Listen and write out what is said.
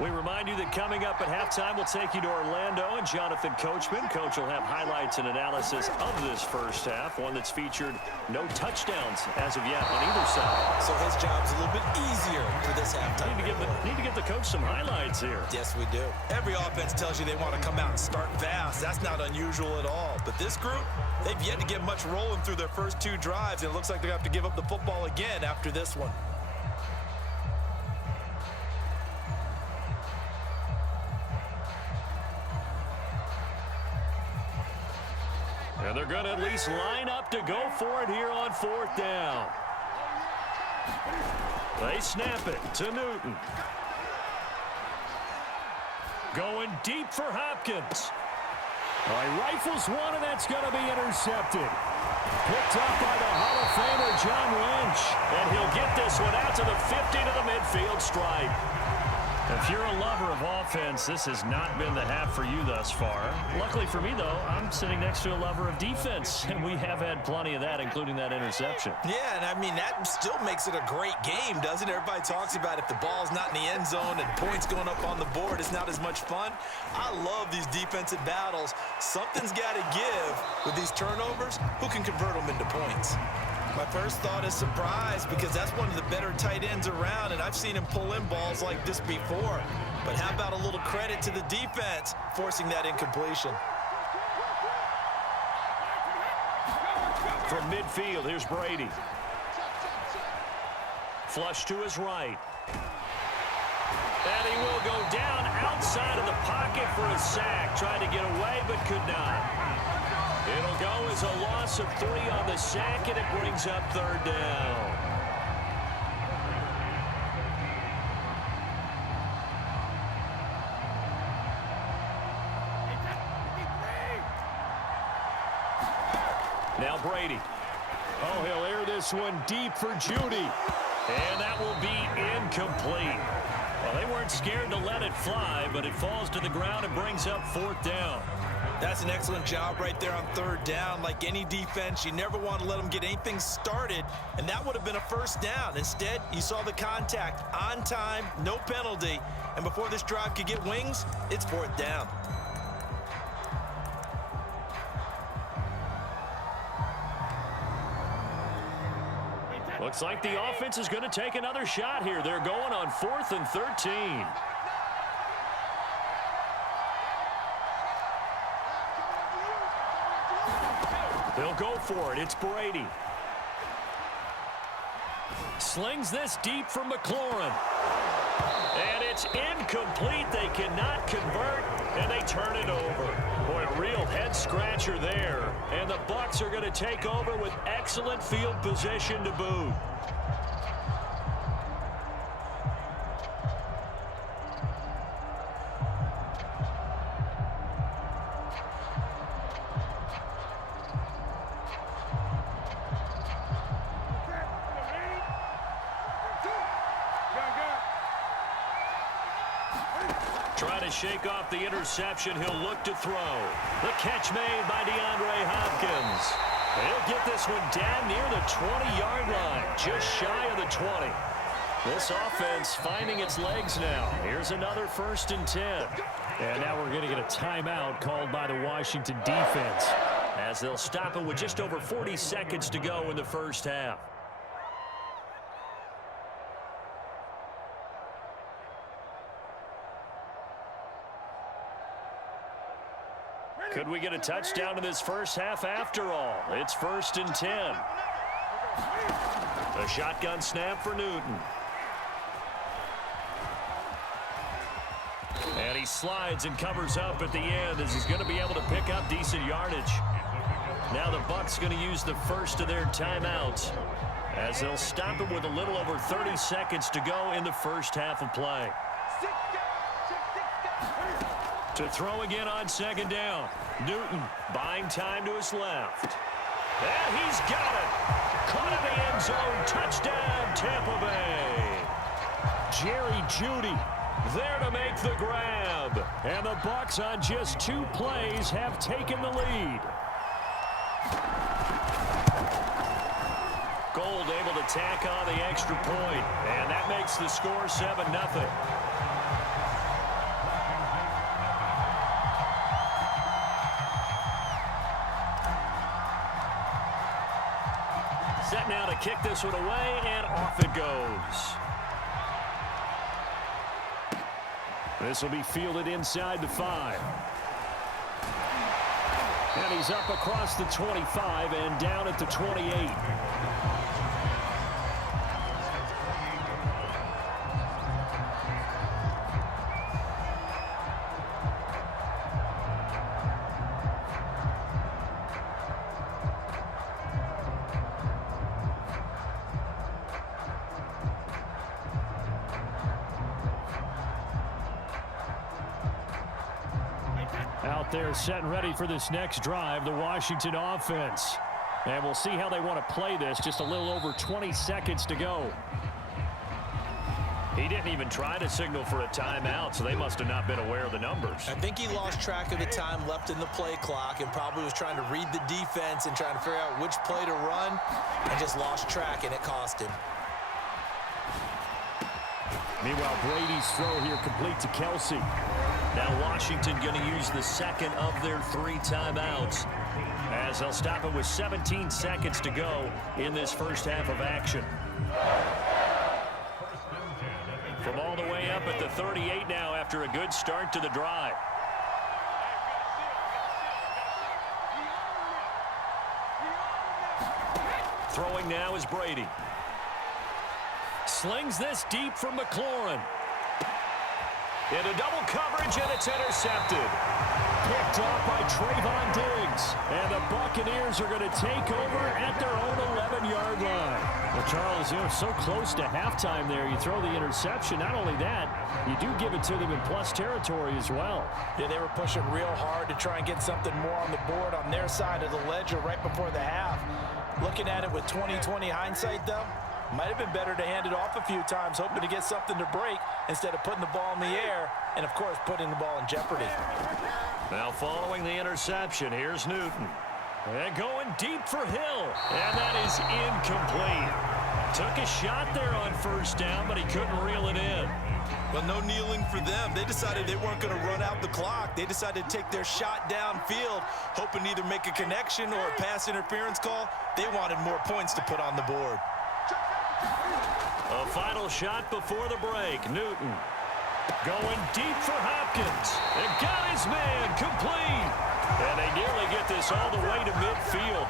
We remind you that coming up at halftime, we'll take you to Orlando and Jonathan Coachman. Coach will have highlights and analysis of this first half, one that's featured no touchdowns as of yet on either side. So his job's a little bit easier for this halftime. Need to give the coach some highlights here. Yes, we do. Every offense tells you they want to come out and start fast. That's not unusual at all. But this group, they've yet to get much rolling through their first 2 drives, and it looks like they're going to have to give up the football again after this one. And they're going to at least line up to go for it here on 4th down. They snap it to Newton. Going deep for Hopkins. He rifles one, and that's going to be intercepted. Picked up by the Hall of Famer John Lynch. And he'll get this one out to the 50 to the midfield stripe. If you're a lover of offense, this has not been the half for you thus far. Luckily for me, though, I'm sitting next to a lover of defense, and we have had plenty of that, including that interception. Yeah, and I mean, that still makes it a great game, doesn't it? Everybody talks about if the ball's not in the end zone and points going up on the board, it's not as much fun. I love these defensive battles. Something's got to give with these turnovers. Who can convert them into points? My first thought is surprise, because that's one of the better tight ends around, and I've seen him pull in balls like this before. But how about a little credit to the defense forcing that incompletion? From midfield, here's Brady. Flush to his right. And he will go down outside of the pocket for a sack. Tried to get away, but could not. It'll go as a loss of 3 on the sack, and it brings up 3rd down. Now Brady. Oh, he'll air this one deep for Judy. And that will be incomplete. Well, they weren't scared to let it fly, but it falls to the ground and brings up 4th down. That's an excellent job right there on 3rd down. Like any defense, you never want to let them get anything started, and that would have been a 1st down. Instead, you saw the contact on time, no penalty, and before this drive could get wings, it's 4th down. Looks like the offense is going to take another shot here. They're going on 4th and 13. They'll go for it. It's Brady. Slings this deep for McLaurin. And it's incomplete. They cannot convert, and they turn it over. Boy, a real head-scratcher there. And the Bucs are going to take over with excellent field position to boot. Trying to shake off the interception. He'll look to throw. The catch made by DeAndre Hopkins. He'll get this one down near the 20-yard line, just shy of the 20. This offense finding its legs now. Here's another 1st and 10. And now we're going to get a timeout called by the Washington defense, as they'll stop it with just over 40 seconds to go in the first half. Could we get a touchdown in this first half after all? It's 1st and 10. A shotgun snap for Newton. And he slides and covers up at the end as he's going to be able to pick up decent yardage. Now the Bucs going to use the first of their timeouts, as they'll stop it with a little over 30 seconds to go in the first half of play. To throw again on 2nd down. Newton buying time to his left. And he's got it. Caught in the end zone. Touchdown, Tampa Bay. Jerry Jeudy there to make the grab. And the Bucs on just 2 plays have taken the lead. Gold able to tack on the extra point. And that makes the score 7-0. kick this one away, and off it goes. This will be fielded inside the 5. And he's up across the 25 and down at the 28. Out there set and ready for this next drive, the Washington offense. And we'll see how they want to play this. Just a little over 20 seconds to go. He didn't even try to signal for a timeout, so they must have not been aware of the numbers. I think he lost track of the time left in the play clock and probably was trying to read the defense and trying to figure out which play to run and just lost track, and it cost him. Meanwhile, Brady's throw here complete to Kelsey. Now Washington going to use the second of their 3 timeouts as they'll stop it with 17 seconds to go in this first half of action. From all the way up at the 38 now after a good start to the drive. Throwing now is Brady. Slings this deep from McLaurin. Into double coverage, and it's intercepted. Picked off by Trayvon Diggs. And the Buccaneers are going to take over at their own 11-yard line. Well, Charles, you're so close to halftime there. You throw the interception. Not only that, you do give it to them in plus territory as well. Yeah, they were pushing real hard to try and get something more on the board on their side of the ledger right before the half. Looking at it with 20/20 hindsight, though, might have been better to hand it off a few times, hoping to get something to break instead of putting the ball in the air and, of course, putting the ball in jeopardy. Now following the interception, here's Newton. And going deep for Hill. And that is incomplete. Took a shot there on first down, but he couldn't reel it in. Well, no kneeling for them. They decided they weren't going to run out the clock. They decided to take their shot downfield, hoping to either make a connection or a pass interference call. They wanted more points to put on the board. A final shot before the break. Newton going deep for Hopkins. And got his man complete. And they nearly get this all the way to midfield.